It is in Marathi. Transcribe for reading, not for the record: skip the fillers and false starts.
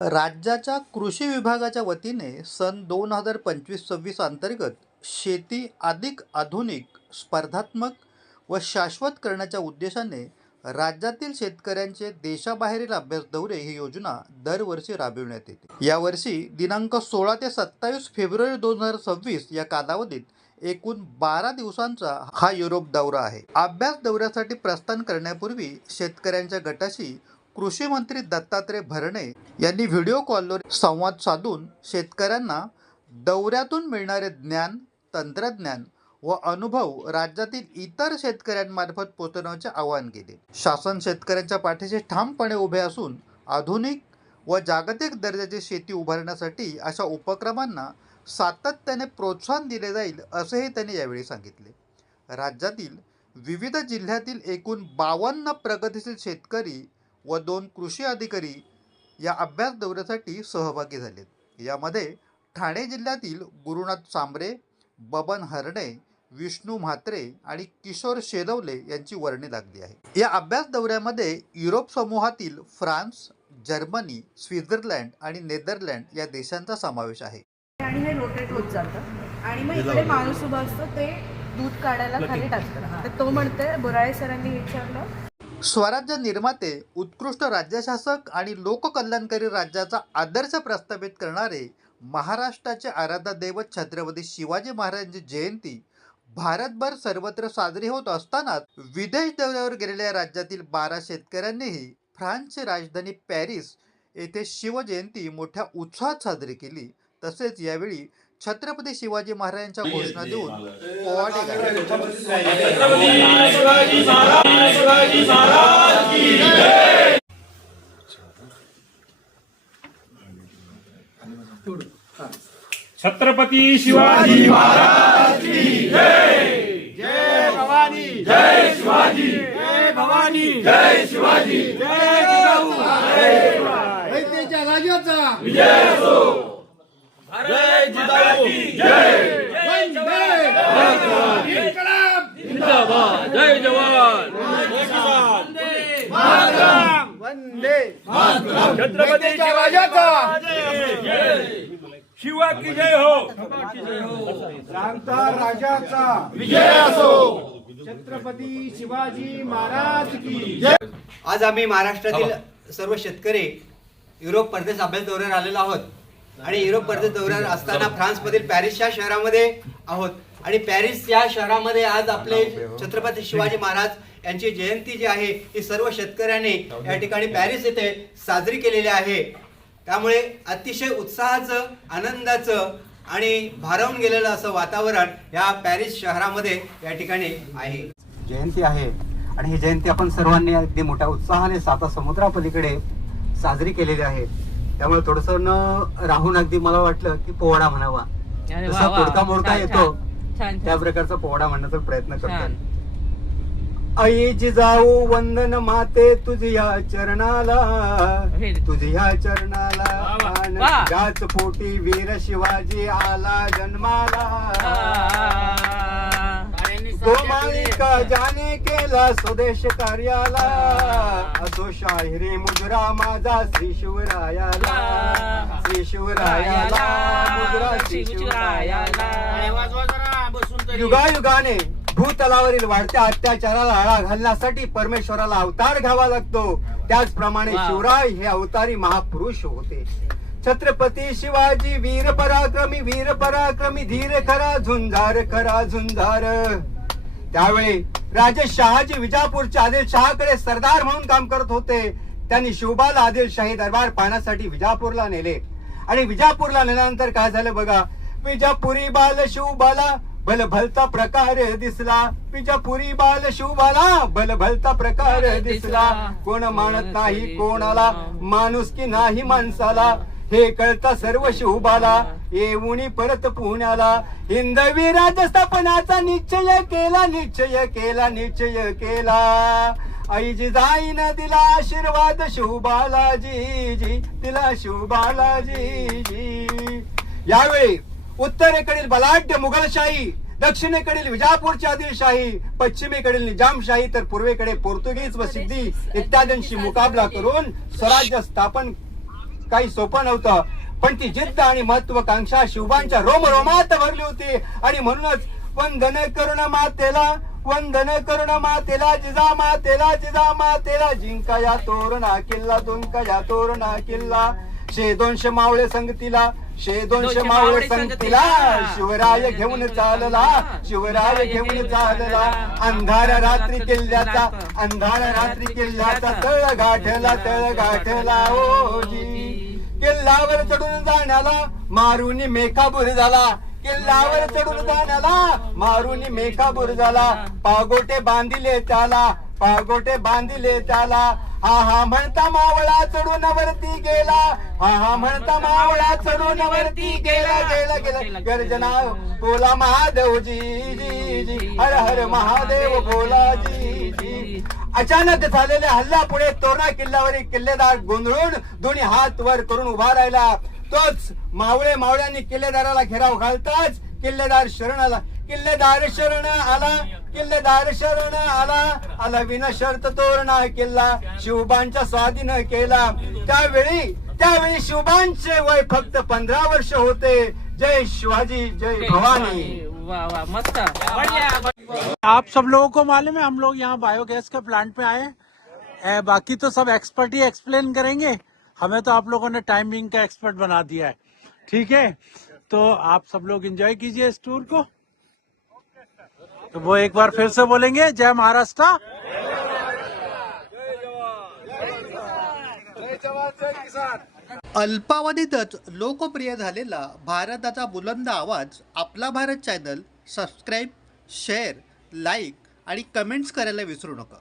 राज्याच्या कृषी विभागाच्या वतीने सन 2025-26 अंतर्गत शेती अधिक आधुनिक, स्पर्धात्मक व शाश्वत करण्याच्या उद्देशाने राज्यातील शेतकऱ्यांचे देशाबाहेरील अभ्यास दौरे ही योजना दरवर्षी राबविण्यात येते। यावर्षी दिनांक 16 ते 27 फेब्रुवारी 2026 या कालावधीत एकूण 12 दिवसांचा हा युरोप दौरा आहे। अभ्यास दौऱ्यासाठी प्रस्थान करण्यापूर्वी शेतकऱ्यांच्या गटाशी कृषी मंत्री दत्तात्रय भरणे यांनी व्हिडिओ कॉलवर संवाद साधून शेतकऱ्यांना दौऱ्यातून मिळणारे ज्ञान, तंत्रज्ञान व अनुभव राज्यातील इतर शेतकऱ्यांमार्फत पोहोचवण्याचे आवाहन केले। शासन शेतकऱ्यांच्या पाठीशी ठामपणे उभे असून आधुनिक व जागतिक दर्जाची शेती उभारण्यासाठी अशा उपक्रमांना सातत्याने प्रोत्साहन दिले जाईल असेही त्यांनी यावेळी सांगितले। राज्यातील विविध जिल्ह्यातील एकूण 52 प्रगतिशील शेतकरी व 2 कृषी अधिकारी या अभ्यास दौऱ्यासाठी सहभागी झालेत। यामध्ये ठाणे जिल्ह्यातील गुरुनाथ सांबरे, बबन हरणे, विष्णू म्हात्रे आणि किशोर शेलवले यांची वर्णी लागली आहे। या अभ्यास दौऱ्यामध्ये युरोप समूहातील फ्रान्स, जर्मनी, स्वित्झर्लंड आणि नेदरलँड या देशांचा समावेश आहे। आणि हे रोटेट होत जातं आणि मग इकडे माणूस उभा असतो ते दूध काढायला खाली टाकतं। तर तो म्हणते बोराळे सरांनी विचारलं, स्वराज्य निर्माते, उत्कृष्ट राज्यशासक आणि लोककल्याणकारी राज्याचा आदर्श प्रस्थापित करणारे महाराष्ट्राचे आराध्य दैवत छत्रपती शिवाजी महाराजांची जयंती भारतभर सर्वत्र साजरी होत असतानाच विदेश दौऱ्यावर गेलेल्या राज्यातील 12 शेतकऱ्यांनीही फ्रान्सची राजधानी पॅरिस येथे शिवजयंती मोठ्या उत्साहात साजरी केली। तसेच यावेळी छत्रपती शिवाजी महाराजांच्या घोषणा देऊन पोवाडे गायले। छत्रपती शिवाजी महाराज की जय। जय भवानी, जय शिवाजी, जय भवानी, जय शिवाजी, जय जिजाऊ, जय शिवाजी, रयतेच्या राजाचा विजय असो। जय जिजाऊ, जय वंदे मातरम, इन्कलाब जिंदाबाद, जय जवान, वंदे मातरम, वंदे मातरम, छत्रपती रयतेच्या राजाचा जय। शिवा की जय हो। क्रांता राजाचा विजय असो। छत्रपती शिवाजी महाराज की जय। आज आम्ही महाराष्ट्रातील सर्व शेतकरी युरोप परदेश अभ्यास दौऱ्यावर आलेलो आहोत आणि युरोप परदेश दौऱ्यावर असताना फ्रान्समधील पॅरिस या शहरामध्ये आहोत आणि पॅरिस या शहरामध्ये आज आपले छत्रपती शिवाजी महाराज यांची जयंती जी आहे ही सर्व शेतकऱ्यांनी या ठिकाणी पॅरिस येथे साजरी केलेली आहे। त्यामुळे अतिशय उत्साहाचं, आनंदाचं आणि भारावून गेलेलं असं वातावरण या पॅरिस शहरामध्ये या ठिकाणी आहे। जयंती आहे आणि ही जयंती आपण सर्वांनी अगदी मोठ्या उत्साहाने साता समुद्रापलीकडे साजरी केलेली आहे। त्यामुळे थोडस न राहून अगदी मला वाटलं की पोवाडा म्हणावा, जसा तोडका मोडका येतो त्या प्रकारचा पोवाडा म्हणण्याचा प्रयत्न करतो। आई जिजाऊ वंदन माते तुझ्या चरणाला, तुझ्या चरणाला, त्याच पोटी वीर शिवाजी आला जन्माला। गोमालिका जाने केला स्वदेश कार्याला, असो शाहिरी मुजरा माझा श्री शिवरायाला, श्री शिवरायाला मुजरा श्री शिवरायाला। युगायुगाने भूतलावरील वाढत्या अत्याचाराला आळा घालण्यासाठी परमेश्वराला अवतार घ्यावा लागतो। त्याचप्रमाणे शिवराय हे अवतारी महापुरुष होते। छत्रपती शिवाजी वीर पराक्रमी, धीर खरा झुंजार। त्यावेळी राजे शहाजी विजापूरच्या आदिलशहाकडे सरदार म्हणून काम करत होते। त्यांनी शिवबाला आदिलशाही दरबार पाहण्यासाठी विजापूरला नेले आणि विजापूरला नेल्यानंतर काय झालं बघा, विजापुरी बाल शिवबाला भल भलता प्रकार दिसला, विजापुरी बाल शिवबाला भल भलता प्रकार दिसला। कोण मानत नाही कोणाला, माणूस की नाही माणसाला, हे कळता सर्व शिवबाला, येऊनी परत पुण्याला। हिंदवी राज्यस्थापनाचा निश्चय केला, आई जिजाईनं दिला आशीर्वाद शिवबालाजी, दिला शिवबालाजी। यावेळी उत्तरेकडील बलाढ्य मुघलशाही, दक्षिणेकडील विजापूरची आदिलशाही, पश्चिमेकडील निजामशाही तर पूर्वेकडे पोर्तुगीज व सिद्धी इत्यादींशी मुकाबला करून स्वराज्य स्थापन काही सोपं नव्हतं, पण ती जिद्द आणि महत्वाकांक्षा शिवबांच्या रोमरोमात भरली होती. आणि म्हणूनच वंदन करुण मातेला, वंदन करुण मातेला, जिजा मातेला, जिजा मातेला, जिंका या तोरणा किल्ला, दुंका या तोरणा किल्ला. 100-200 मावळे संगतीला, 100-200 मावळे संगतीला, शिवराय घेऊन चालला, शिवराय घेऊन चालला. अंधार रात्री किल्ल्याचा, अंधार रात्री किल्ल्याचा तळ गाठला, तळ गाठला ओजी. किल्ल्यावर चढून जाण्याला मारुनी मेकाबूर झाला, किल्ल्यावर चढून जाण्याला मारुनी मेकाबूर झाला. पागोटे बांधिले त्याला, पागोटे बांधिले त्याला. हा हा म्हणता मावळा चढून वरती गेला, हा हा म्हणता मावळा चढून वरती गेला, गेला गेला. गर्जना बोला महादेवजी जी जी, हर हर महादेव बोला जी जी. अचानक झालेल्या हल्ल्यापुढे तोरणा किल्ल्यावरील किल्लेदार गोंधळून दोन्ही हात वर करून उभा राहिला. तोच मावळ्यांनी किल्लेदाराला घेराव घालताच किल्लेदार शरण आला, किल्लेदार शरण आला, किल्लेदार शरण आला, आला विनशर्त तोरणा किल्ला शिवबांच्या स्वाधीन केला. त्यावेळी शिवबांचे वय फक्त 15 वर्ष होते. जय शिवाजी, जय भवानी. वाह वाह मस्त बढ़िया। आप सब लोगों को मालूम है हम लोग यहाँ बायोगैस के प्लांट पे आए हैं। बाकी तो सब एक्सपर्ट ही एक्सप्लेन करेंगे, हमें तो आप लोगों ने टाइमिंग का एक्सपर्ट बना दिया है। ठीक है, तो आप सब लोग एंजॉय कीजिए इस टूर को। तो वो एक बार फिर से बोलेंगे, जय महाराष्ट्र, अल्पावधीतच लोकप्रिय झालेला भारताचा बुलंद आवाज आपला Bharat channel subscribe, share, like आणि कमेंट्स करायला विसरू नका.